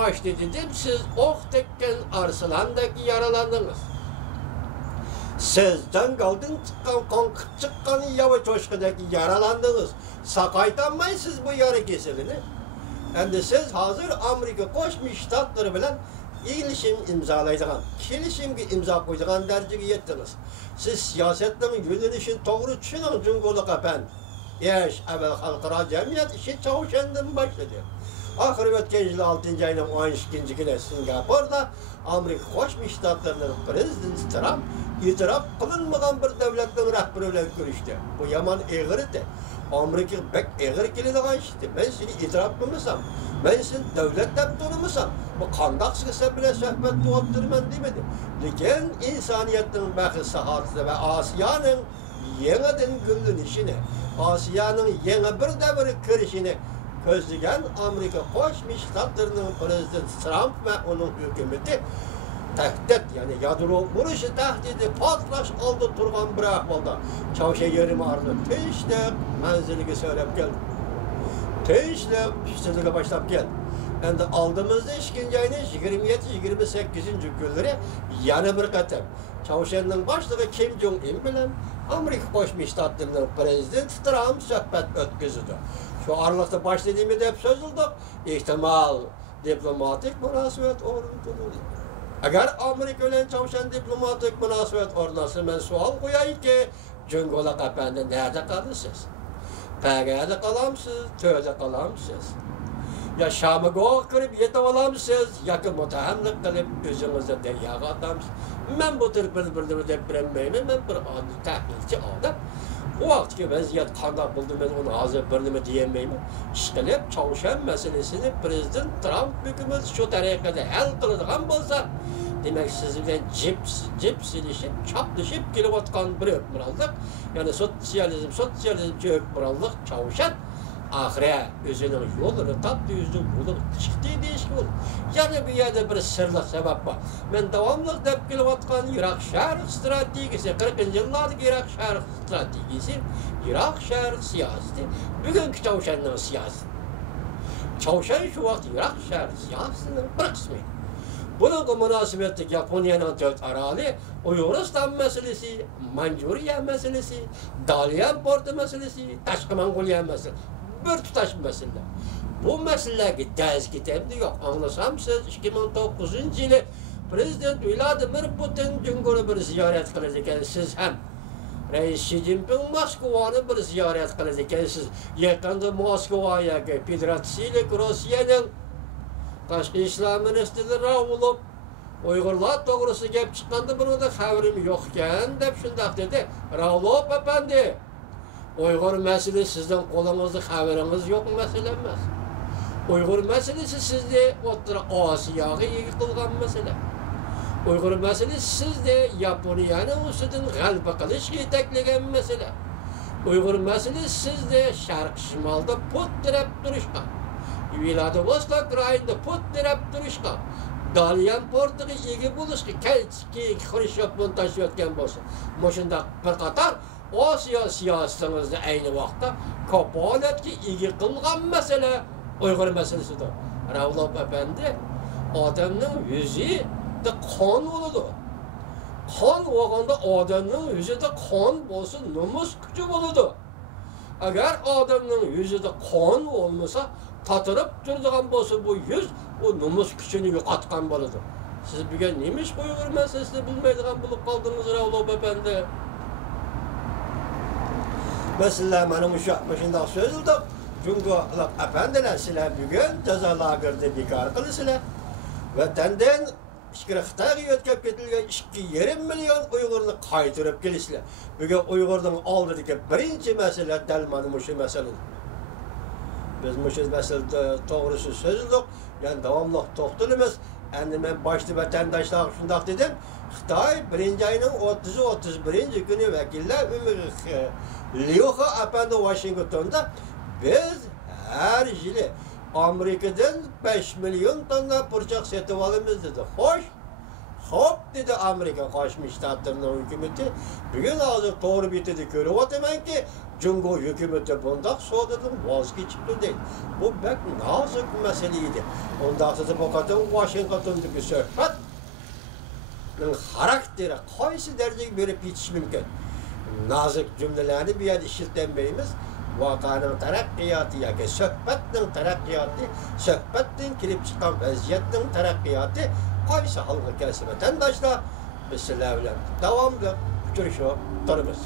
Baş dedim, siz ok tekken arslandaki yaralandınız. Siz döngaldan çıkan, konkut çıkan yava coşkudaki yaralandınız. Sakaytanmayın siz bu yarı kesilini. Hem siz hazır Amerika Koşmuş Ştatları bilen ilişim imzalayacağın, kilişimki imza koyacağın dercige yettiniz. Siz siyasetin yönelişin doğru çünün cüngolu kapan. Eş, evvel halkara cemiyet işi Çavuşen'den başladı. Ahir ötken yılı 6. ayının 12. günü Singapur'da Amerika Koşmuş Ştatları'nın prezidenti Trump itiraf kılınmayan bir devletin rehberi bilen görüştü. Bu yaman eğriydi. Amerika bek eğri kelediğin işti. Ben seni itiraf kılmışsam, ben seni devlet dep tanımışsam, bu kandak sıkısa bile sohbet doğattırman demedi. Lakin insaniyetin belki sahatı ve Asya'nın yeniden gülünüşünü, Asya'nın yeni bir devri kirişini közlegen Amerika Koşmuş Ştatları'nın prezidenti Trump ve onun hükümeti tehdit, yani yadro vuruşu tehdidi patlaş aldı durgan bir ahvalda. Çavuşa yerim ardı. Teşlik menziligi söylep geldi. Teşlik sözüyle başlap geldi. Endi aldığımızda 2. ayının 27-28. günleri yana bir katem. Çavuşan'ın başlığı Kim Jong-un bilen Amerika Koşmuş Ştatları'nın prezidenti Trump sohbet ötküzüdü. Şu aralıkta başladığımı da hep sözüldük. İhtimal diplomatik münasebet oruntudur. Eğer Amerika ile Çavuşan diplomatik münasebet orunası, ben sual koyayım ki Cungola kapandı, nerede kalırsınız? Pegede kalamsınız, töyde kalamsınız. Ya Şam'a kırıp yetip alamsınız, yakın mutahemlik kılıp özünüzde deryağa atamsınız. Ben bu tür bir depremmeyim, ben bir adi tahlilci adam. O vaktki vaziyet kandak buldum, ben onu hazır birnimi diyemeyim. İşte Çavuşan meselesini Prezident Trump hükümeti şu tarikada hal kılıdığın bolsa, demek sizinle cip silişip, çaplışıp gelip atkan bir öpmür aldık. Yani sosyalizm öpmür aldık Çavuşan. Ahire özünün yolunu tatlı yüzlü bulup çıktı değişik oldu. Yani bir yerde bir sırlı sebep var. Ben devamlı dep gelip atkan Irak şerh stratejisi, 40. yıllardaki Irak şerh stratejisi, Irak şerh siyaseti, bugünkü Çavuşan'ın siyaseti. Çavuşan şu vakit Irak şerh siyasetinin bir kısmı. Bunun münasebetlik Japonya'nın 4 arazi, Uygurustan meselesi, Mançurya meselesi, Dalyan portu meselesi, Taşkı Mongoliya meselesi. Bir tutaş mesele. Bu meseleyi ders kitabında yok. Anlasam siz 2009 yılı Prezident Vladimir Putin Cumhur'u bir ziyaret kılacak. Siz hem Reis Xi Jinping Moskova'nı bir ziyaret kılacak. Siz yakında Moskova'ya Federasyonel Rusya'nın Taşkı İşler Ministri Ravulov Uygurlar doğrusu gep çıkanda bunun da haberim yokken dep şundak dedi. Ravulov efendi, Uygur meselesi sizden kolunuzda haberiniz yok mesele emas. Uygur meselesi sizde O'rta Osiyoga yıkılgan mesele. Uygur meselesi sizde Yaponiyanın üstünden g'alaba qilish yetaklagan mesele. Uygur meselesi sizde Sharq Shimolda put tirab turishga, Vladivostok rayonida put tirab turishga, Dalyan portiga ega bo'lishga keyin Xrushchev montajlayotgan bo'lsa, shunda bir qator Osiyo siyasetimizde aynı vaqtda kapolatga ega qilgan mesele Uygur meselesidir. Ravlov efendi, odamning yuzida qon bo'ladi. Qon bo'lganda odamning yuzida qon bo'lsa, nomus kuchi bo'ladi. Agar odamning yuzida qon olmasa, tatirib turadigan bo'lsa, bu yuz o nomus kuchini yo'qotgan bo'ladi. Siz bugun nima ish Uygur meselesini bilmaydigan bo'lib qoldingiz, Ravlov efendi? Mesela benim şunda sözüldü. Çünkü efendiler sizler bugün ceza lagerinde bekar kılısılar. Ve tenden Xitayga ötkep ketilgen 2,5 milyon Uygur'unu kaytırıp gelişler. Bugün Uygur'un aldığındaki birinci mesele delmanı şu mesele. Biz şu mesele doğrusu sözüldük. Yani devamlı toxtalımız. Yani ben başta vatandaşlar şundak dedim. Xitay 1. ayının 30-31. günü vekiller Liu efendi Washington'da biz her yılı Amerika'dan 5 milyon tonna pırçak setip alımız dedi. Hoş, Hop dedi Amerika Qo'shma Shtatlarning hukumati. Bugun hozir to'g'ri betida ko'ryapmanki, Jungo hukumati bundoq savdodan voz kechibdi deydi. Bu bak nozik masala edi. Undaqda faqat Washingtondagi suhbatning xarakteri qaysi darajaga berib ketishi mumkin. Nozik jumlalarni bu yerda ishlatmaymiz. Voqeaning taraqqiyoti yoki suhbatning taraqqiyoti, suhbatdan kelib chiqqan vaziyatning taraqqiyoti qaysi holga kelsa vatandoshlar biz sizlar bilan davomli uchrashib turamiz.